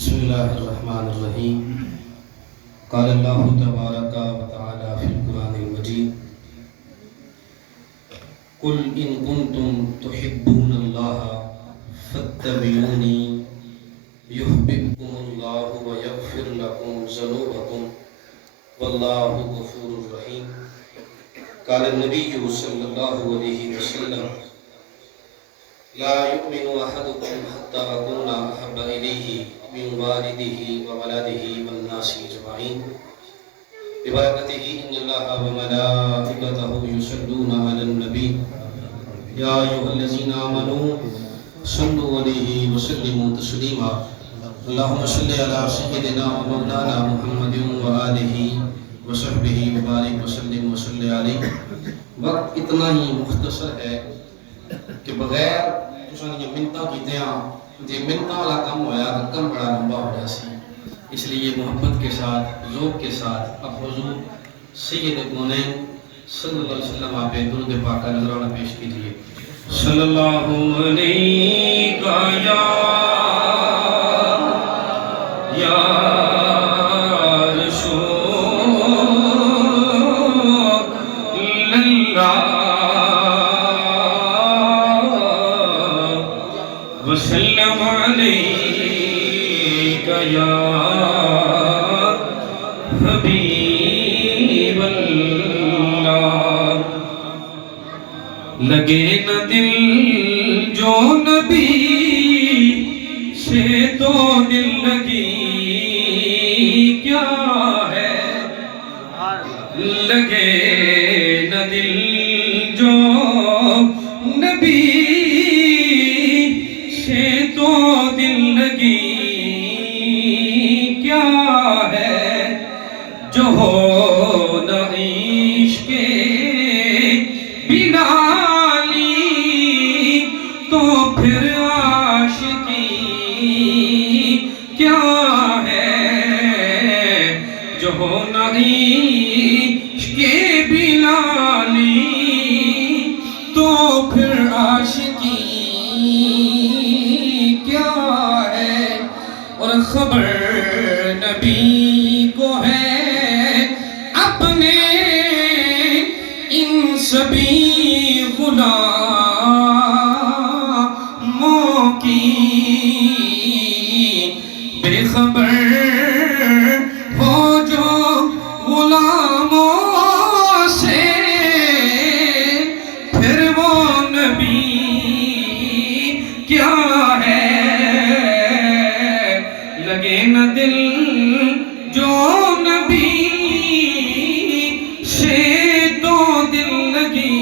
بسم الله الرحمن الرحيم. قال الله تبارك وتعالى في القرآن المجيد: قل إن كنتم تحبون الله فاتبعوني يحببكم الله ويغفر لكم ذنوبكم والله غفور رحيم. قال النبي صلى الله عليه وسلم: لا يؤمن أحدكم حتى أكون أحب إليه من والده وولده والناس أجمعين ببركته إن الله وملائكته يصلون على النبي يا أيها الذين آمنوا صلوا عليه وسلموا تسليما. اللهم صل على سيدنا ومولانا محمد وآله وصحبه وبارك وسلم وصل علیہ. وقت اتنا ہی مختصر ہے کہ بغیر تساں یہ منتاں کیتیاں جے منتاں والا کم ہویا تو کم بڑا لمبا ہو جاسی. اس لیے محبت کے ساتھ ذوق کے ساتھ اب حضور سید کونین صلی اللہ علیہ وسلم آپ درود پاک کا نذرانہ پیش کیجئے. صلی اللہ علیہ یا وسلم علیکہ یا حبیب اللہ. لگے نہ دل جو نبی سے تو دل لگی کیا ہے. لگے نہ دل جو نبی تو دل لگی کیا ہے. جو ہو نہ عشق بلالی تو پھر عاشقی کیا ہے. جو ہو نہ عشق بلالی تو پھر عاشقی اور خبر نبی کو ہے اپنے ان سبھی غلاموں کی. بے خبر ہو جو غلاموں سے پھر وہ نبی کیا ہے. لگے نہ دل جو نبی سے تو دل لگی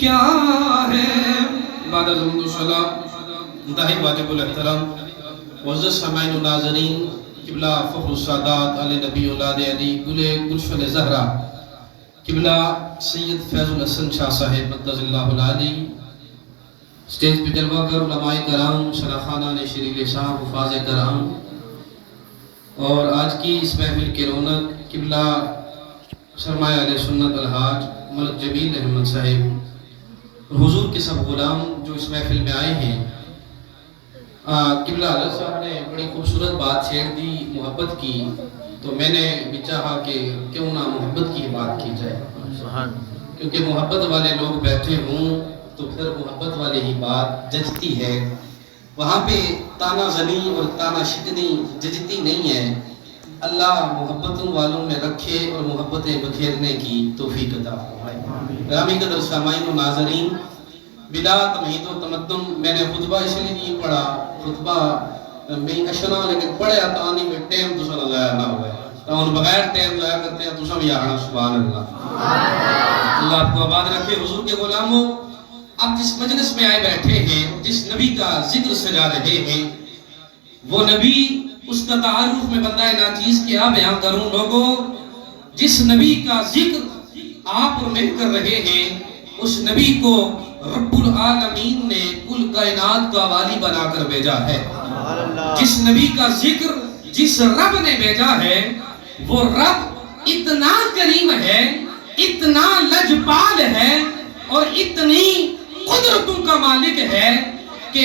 کیا ہے. بعد از حمد و ثنا انتہائی واجب الاحترام معزز سامعین و ناظرین، قبلہ فخر السادات علی نبی اولاد علی گل گلشن زہرا قبلہ سید فیض الحسن شاہ صاحب مقدس اللہ العالی، اسٹیج پہ جلوہ گر علماء کرام، شرخانہ شریف صاحب، حفاظ کرام، اور آج کی اس محفل کے رونق قبلہ سرمایہ علیہ سنت الحاج ملک جمیل احمد صاحب اور حضور کے سب غلام جو اس محفل میں آئے ہیں. قبلہ حضرت صاحب نے بڑی خوبصورت بات چھیڑ دی محبت کی، تو میں نے بھی چاہا کہ کیوں نہ محبت کی بات کی جائے، کیونکہ محبت والے لوگ بیٹھے ہوں تو پھر محبت والے ہی بات ججتی ہے. وہاں پہ تانا زنی اور تانا شکنی ججتی نہیں ہے. اللہ محبتوں والوں میں رکھے اور محبتیں بکھیرنے کی توفیق عطا فرمائے. گرامی قدر سامعین و ناظرین، بلا تمہید و تمدن میں نے خطبہ اس لیے نہیں پڑھا، خطبہ میں اشنا لیکن پڑھے آتانی میں ٹیم تو سن ضائع نہ ہوئے، تو ان بغیر ٹیم ضائع کرتے ہیں تو سب یہاں سبحان اللہ. اللہ آپ کو آباد رکھے. حضور کے غلاموں، آپ جس مجلس میں آئے بیٹھے ہیں، جس نبی کا ذکر سجا رہے ہیں، وہ نبی، اس کا تعارف میں بندہ ناچیز کیا بیان کروں. لوگوں، جس نبی کا ذکر آپ اور میں کر رہے ہیں، اس نبی کو رب العالمین نے کل کائنات کا والی بنا کر بھیجا ہے. جس نبی کا ذکر جس رب نے بھیجا ہے، وہ رب اتنا کریم ہے، اتنا لجپال ہے اور اتنی قدرتوں کا مالک ہے کہ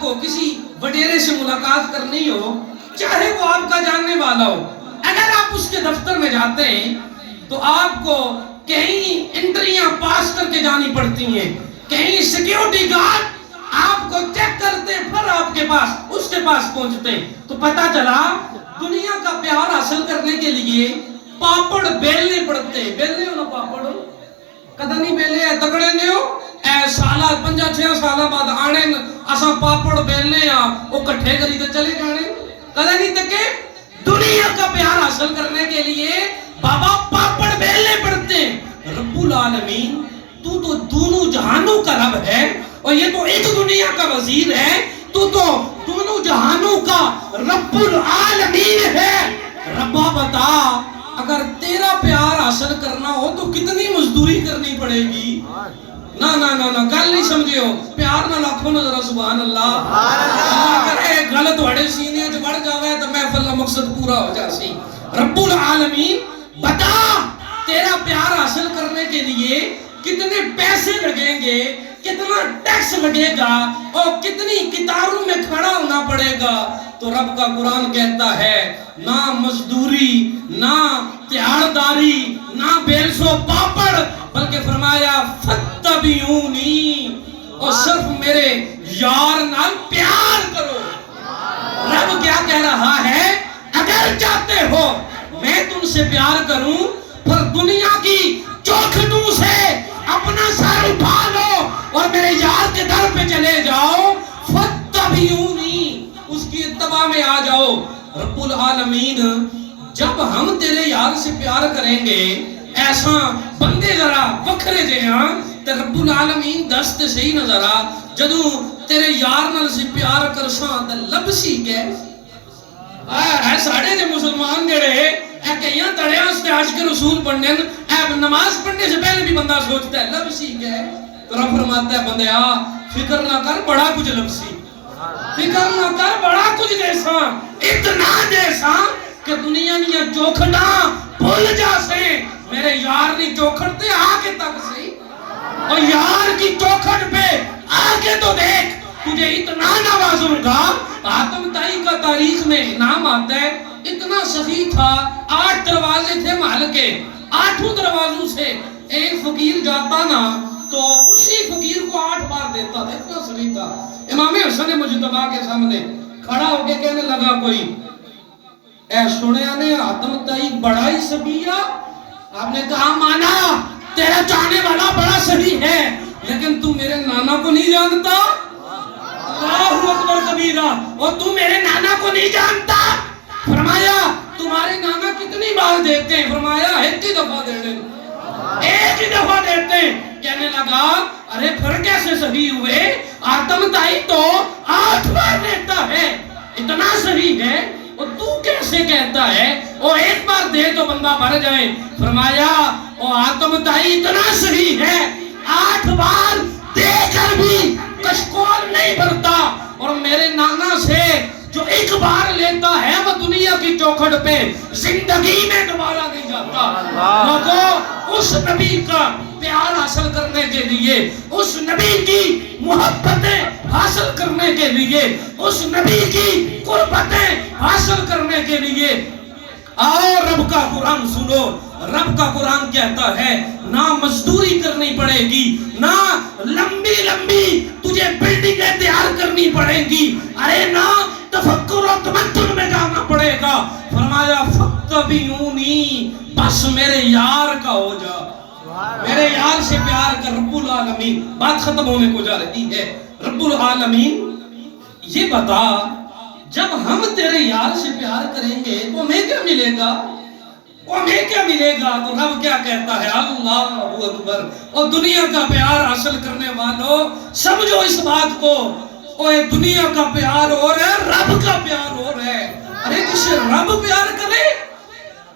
آپ کو کسی وڈیرے سے ملاقات کرنی ہو، چاہے وہ آپ کا جاننے والا ہو، اگر آپ اس کے دفتر میں جاتے ہیں تو آپ کو کہیں انٹریاں پاس کر کے جانی پڑتی ہیں، کہیں سیکیورٹی گارڈ آپ کو چیک کرتے پھر آپ کے پاس اس کے پاس پہنچتے، تو پتا چلا دنیا کا پیار حاصل کرنے کے لیے پاپڑ بیلنے پڑتے. بیلنے ہو نا پاپڑ کدا نہیں بیلے ہے تکڑے نے ہو اے سالہ 5-6 سالہ بعد آنے اساں پاپڑ بیلنے وہ کٹھے کری تے چلے جانے کدا نہیں تکے. دنیا کا پیار حاصل کرنے کے لیے بابا پاپڑ بیلنے پڑتے. رب العالمین تو دونوں جہانوں کا رب ہے اور یہ تو ایک دنیا کا وزیر ہے، تو دونوں جہانوں کا رب العالمین ہے. ربا بتا اگر تیرا پیار حاصل کرنا ہو تو کتنی مزدوری کرنی پڑے گی؟ نا نا نا نا گل نہیں سمجھے ہو، پیار نہ لاکھوں نہ ذرا سبحان اللہ. اللہ کرے غلط وڑے سینے جو بڑھ جاوے تو محفل کا مقصد پورا ہو جاسی. رب العالمین بتا تیرا پیار حاصل کرنے کے لیے کتنے پیسے لگیں گے، کتنا ٹیکس لگے گا اور کتنی قطاروں میں کھڑا ہونا پڑے گا. تو رب کا قرآن کہتا ہے نہ مزدوری، نہ تیارداری، نہ بیلسو پاپڑ، بلکہ فرمایا فتبعونی، اور صرف میرے یار نال پیار کرو. رب کیا کہہ رہا ہے؟ اگر چاہتے ہو میں تم سے پیار کروں پھر دنیا کی چوکھٹوں سے اپنا سر اٹھا لو اور میرے یار کے در پہ چلے جاؤ. فتبعونی، اس کی اتباع میں آ جاؤ. رب العالمین جب ہم تیرے یار سے پیار کریں گے ایسا بندے ذرا وکھرے جے ہاں تے رب العالمین دست صحیح نہ ذرا جدوں تیرے یار نال سے پیار کرساں تے لبسی کے اے ساڑے جے مسلمان جڑے اے کئیاں تڑیاں سے عاشق رسول پڑھنے اے نماز پڑھنے سے پہلے بھی بندہ سوچتا ہے لبسی کے. تو رب فرماتا ہے بندیا فکر نہ کر بڑا کچھ لبسی، فکر نہ کر بڑا کچھ جیسا، اتنا جیسا کہ دنیا نیا چوکھٹاں بھول جا سے میرے یار نی چوکھٹ تے آگے تک سے، اور یار کی چوکھٹ پہ آگے تو دیکھ تجھے اتنا نوازوں گا. آدم تائی کا تاریخ میں نام آتا ہے اتنا سخی تھا، 8 دروازے تھے محل کے، 8 دروازوں سے ایک فقیر جاتا نا تو اسی فقیر کو 8 بار دیتا تھا، اتنا سخی تھا. امام حسن مجتبیٰ کے سامنے کھڑا ہو کے کہنے لگا کوئی اے سنیا نے آدم تائی بڑا ہی سبیہ. آپ نے کہا مانا تیرا چاہنے والا بڑا سبی ہے لیکن تو میرے نانا کو نہیں جانتا. اللہ اکبر کبیرہ، اور تو میرے نانا کو نہیں جانتا. فرمایا تمہارے نانا کتنی بار دیتے ہیں؟ فرمایا ایک ہی دفعہ دیتے ہیں، ایک ہی دفعہ دیتے ہیں. کہنے لگا ارے پھر کیسے صحیح ہوئے؟ آدم تائی تو 8 بار دیتا ہے، اتنا صحیح ہے، اور تو کیسے کہتا ہے اور ایک بار دے تو بندہ بھر جائے؟ فرمایا او آدم تائی اتنا صحیح ہے 8 بار دے کر بھی کشکول نہیں بھرتا، اور میرے نانا سے جو ایک بار لیتا ہے وہ دنیا کی چوکھٹ پہ زندگی میں دوبارہ نہیں جاتا. لوگوں اس نبی کا پیار حاصل کرنے کے لیے، اس نبی کی محبتیں حاصل کرنے کے لیے، اس نبی کی قربتیں حاصل کرنے کے لیے آؤ رب کا قرآن سنو. رب کا قرآن کہتا ہے نہ مزدوری کرنی پڑے گی، نہ لمبی لمبی تجھے بلڈنگیں تیار کرنی پڑیں گی، ارے نہ تفکر و تمدن میں جانا پڑے گا. فرمایا فتبعونی، بس میرے یار کا ہو جا، میرے یار سے پیار کر. رب العالمین بات ختم ہونے کو جا رہی ہے. رب العالمین یہ بتا جب ہم تیرے یار سے پیار کریں گے تو ہمیں کیا ملے گا؟ ہمیں کیا ملے گا؟ تو رب کیا کہتا ہے اللہ اکبر. اور دنیا کا پیار حاصل کرنے والوں سمجھو اس بات کو، اور دنیا کا پیار اور ہے، رب کا پیار اور ہے. ارے جسے رب پیار کرے،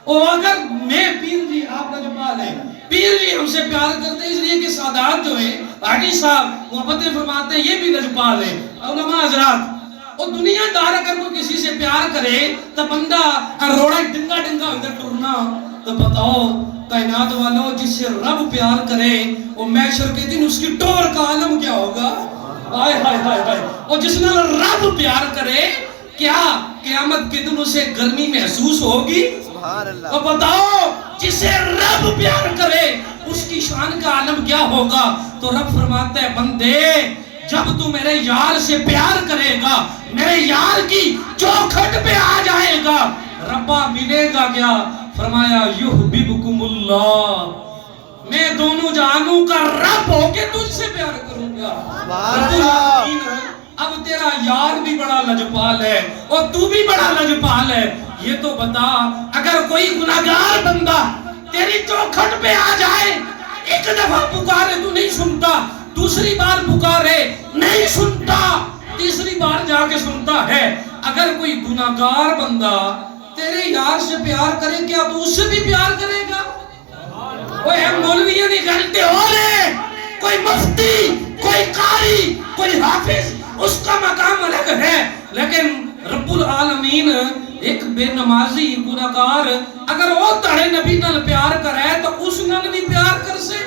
اور اگر میں پیر جی آپ لجپال ہیں، پیر جی ہم سے پیار کرتے ہیں اس لیے کہ سادات جو ہیں حاجی صاحب محبتیں فرماتے ہیں یہ بھی لجپال ہیں. علماء حضرات اور دنیا دار اگر کوئی کسی سے پیار کرے تو بندہ روڑا ڈنگا ڈنگا ادھر ٹرنا. تو بتاؤ کائنات والوں جس سے رب پیار کرے اور محشر کے دن اس کی ٹور کا عالم کیا ہوگا؟ ہائے ہائے ہائے ہائے اور جس نال رب پیار کرے کیا قیامت کے دن اسے گرمی محسوس ہوگی؟ اور بتاؤ جسے رب پیار کرے اس کی شان کا عالم کیا ہوگا؟ تو رب فرماتا ہے بندے جب تو میرے یار سے پیار کرے گا میرے یار کی چوکھٹ پہ آ جائے گا ربا ملے گا کیا؟ فرمایا یحببکم اللہ میں دونوں جہانوں کا رب ہو کے تجھ سے پیار کروں گا۔ رب العالمین اب تیرا یار بھی بڑا لجپال ہے اور تو بھی بڑا لجپال ہے، یہ تو بتا اگر کوئی گناہگار بندہ تیری چوکھٹ پہ آ جائے ایک دفعہ پکارے تو نہیں سنتا، دوسری بار پکارے نہیں سنتا، تیسری بار جا کے سنتا ہے، اگر کوئی گناہگار بندہ تیرے یار سے پیار کرے کیا تو اس سے بھی پیار کرے گا؟ کوئی مولویوں نہیں گھنٹے ہو رہے، کوئی مفتی، کوئی قاری، کوئی حافظ، اس کا مقام الگ ہے، لیکن رب العالمین ایک بے نمازی گناہگار اگر وہ تڑے نبی نال پیار کرے تو اس نال بھی پیار کر سے۔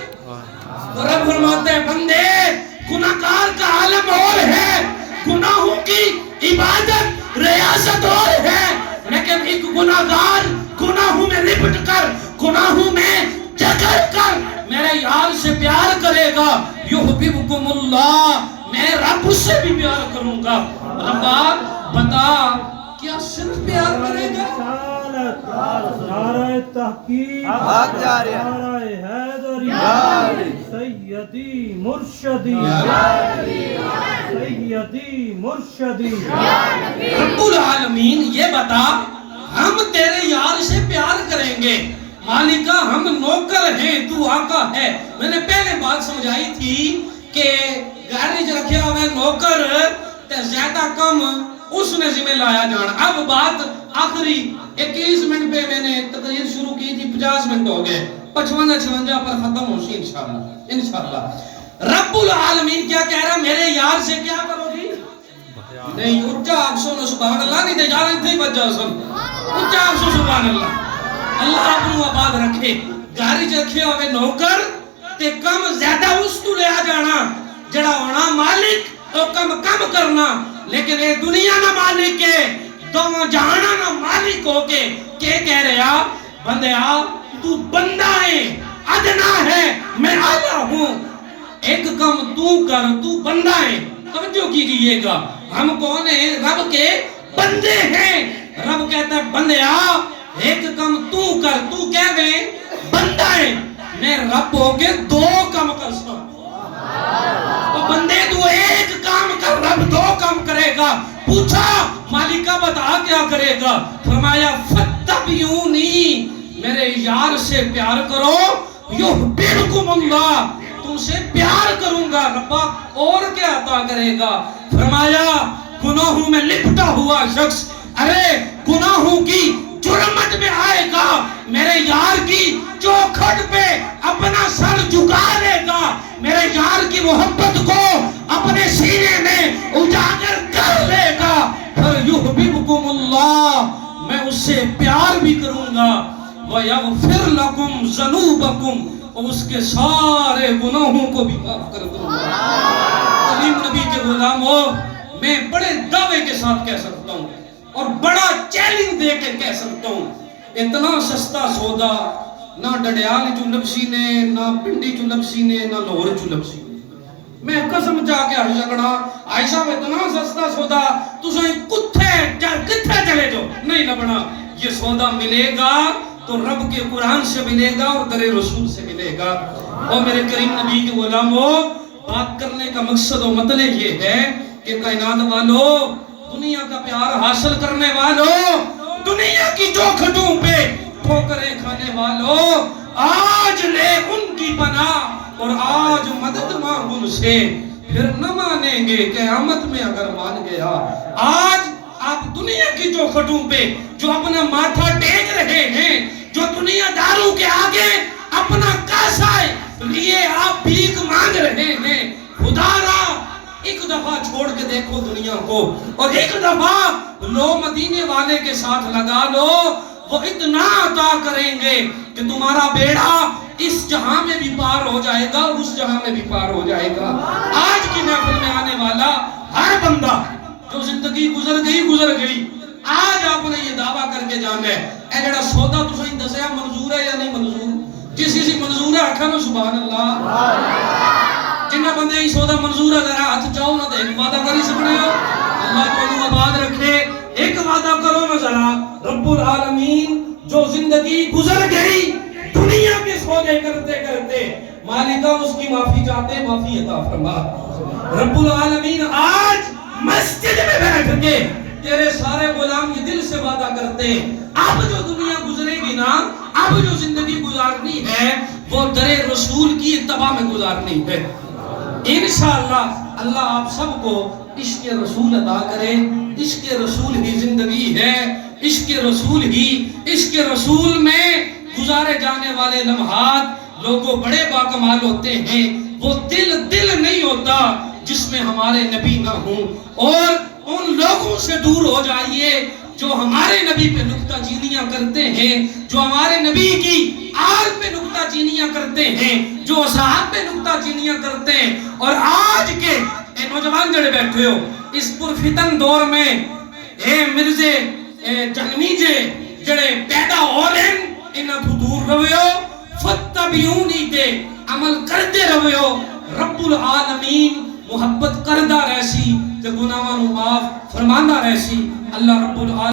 تو رب فرماتے ہیں بندے گناہگار کا عالم اور ہے، گناہوں کی عبادت ریاست اور ہے، لیکن ایک گناہگار گناہوں میں لپٹ کر گناہوں میں جگڑ کر میرے یار سے پیار کرے گا یحببکم اللہ میں رب سے بھی پیار کروں گا۔ ربا بتا کیا صرف پیار کرے گا؟ نعرہ تحقیق، نعرہ حیدری، سیدی مرشدی، سیدی مرشدی۔ رب العالمین یہ بتا ہم تیرے یار سے پیار کریں گے، مالکہ ہم نوکر ہیں تو آقا ہے۔ میں نے پہلے بات سمجھائی تھی کہ گیرج رکھیا ہوئے نوکر تے زیادہ کم اس نے ذمہ لایا جانا۔ اب بات آخری 21 منٹ پہ میں نے تقریر شروع کی تھی، 50 منٹ ہو گئے، 55 پر ختم ہوشی انشاءاللہ۔ رب العالمین کیا کہہ رہا میرے یار سے کیا کرو گی؟ نہیں اچھا آپ سنو سبحان اللہ، نہیں دے جا رہے تھے بجا سن اچھا آپ سنو سبحان اللہ، اللہ اپنو آباد رکھے۔ گیرج رکھے ہوئے نوکر تے کم زیادہ اس تو لیا جانا، جڑا ہونا مالک تو کم کرنا، لیکن اے دنیا نہ مالک ہے دونوں جہانا نہ مالک ہو کے کہ کہہ رہا بندیا تو بندہ ہے ادنا ہے میں آلہ ہوں، ایک کم تو کر تو بندہ ہے۔ توجہ کیجئے گا ہم کون ہیں؟ رب کے بندے ہیں۔ رب کہتا ہے بندیا ایک کم تو کر، تو کہہ گئے بندہ ہے، میں رب ہو کے 2 کم کر سکتا۔ تو بندے تو ایک کام کر رب 2 کام کرے گا۔ پوچھا مالکہ بتا کیا کرے گا؟ فرمایا فتبعونی میرے یار سے پیار کرو یحببکم اللہ تم سے پیار کروں گا۔ ربا اور کیا عطا کرے گا؟ فرمایا گناہوں میں لپٹا ہوا شخص ارے گناہوں کی جرمت میں آئے گا میرے یار کی چوکھٹ پہ اپنا سر جھکا لے گا، میرے یار کی محبت کو اپنے سینے میں اجاگر کر لے گا، پھر یحببکم اللہ میں اس سے پیار بھی کروں گا، وَيَغْفِرْ لَكُمْ ذَنُوبَكُمْ اور اس کے سارے گناہوں کو بھی معاف کر دوں گا۔ عظیم نبی کے غلاموں میں بڑے دعوے کے ساتھ کہہ سکتا ہوں اور بڑا چیلنج دے کے کہہ سکتا ہوں، اتنا سستا سودا نہ ڈڈیال جو لبسی نے، نہ پنڈی جو لبسی نے، نہ لاہور جو لبسی نے۔ میں قسم جا کے عائشہ کڑا عائشہ میں اتنا سستا سودا تسیں کتھے چلے جو نہیں لبنا، یہ سودا ملے گا تو رب کے قرآن سے ملے گا اور در رسول سے ملے گا۔ اور میرے کریم نبی کے غلاموں بات کرنے کا مقصد و مطلب یہ ہے کہ کائنات والوں، دنیا کا پیار حاصل کرنے والوں، دنیا کی چوکھٹوں پہ ٹھوکریں کھانے والوں، آج لے ان کی پناہ اور آج مدد مانگ ان سے، پھر نہ مانیں گے قیامت میں اگر مان گیا۔ آج آپ دنیا کی چوکھٹوں پہ جو اپنا ماتھا ٹیک رہے ہیں، جو دنیا داروں کے آگے اپنا کاسائے لیے آپ بھیک مانگ رہے ہیں، خدا را ایک دفعہ چھوڑ کے دیکھو دنیا کو اور ایک دفعہ لو مدینے والے کے ساتھ لگا لو، وہ اتنا عطا کریں گے کہ تمہارا بیڑا اس جہاں میں بھی پار ہو جائے گا اور اس جہاں میں بھی پار ہو جائے گا۔ آج کی محفل میں آنے والا بندہ جو زندگی گزر گئی آج آپ نے یہ دعویٰ کر کے جانا ہے اے جڑا سودا تسیں دسیا منظور ہے یا نہیں منظور؟ کسی سی منظور ہے آکھا نا سبحان اللہ۔ جنہ بندے ہی سودا منظور ہے ذرا ہاتھ چاہو نہ دے ایک وعدہ کری سکنے ہو اللہ کو آباد رکھے۔ ایک وعدہ کرو نا ذرا، رب العالمین جو زندگی گزر گئی دنیا کے سودے کرتے کرتے مالکہ اس کی معافی چاہتے معافی عطا فرما۔ رب العالمین آج مسجد میں بیٹھ کے تیرے سارے غلام یہ دل سے وعدہ کرتے اب جو دنیا گزرے گی نا، اب جو زندگی گزارنی ہے وہ در رسول کی اتباع میں گزارنی ہے۔ انشاءاللہ اللہ آپ سب کو عشق رسول عطا کرے۔ عشق رسول ہی زندگی ہے، عشق رسول میں گزارے جانے والے لمحات لوگوں بڑے باکمال ہوتے ہیں۔ وہ دل نہیں ہوتا جس میں ہمارے نبی نہ ہوں، اور ان لوگوں سے دور ہو جائیے جو ہمارے نبی پہ نکتہ چینیاں کرتے ہیں، جو ہمارے نبی کی آل پہ نکتہ چینیاں کرتے ہیں، جو اصحاب پہ نکتہ چینیاں کرتے ہیں۔ اور آج کے نوجوان جڑے بیٹھے ہو اس پرفتن دور میں مرزے جنمی جڑے پیدا ہو رہے ہیں انہاں تو دور رہو، فتبیونی تے عمل کرتے رہو۔ رب العالمین محبت کردہ رہسی تے گناہاں نو معاف فرماندا رہسی۔ اللہ رب العالمین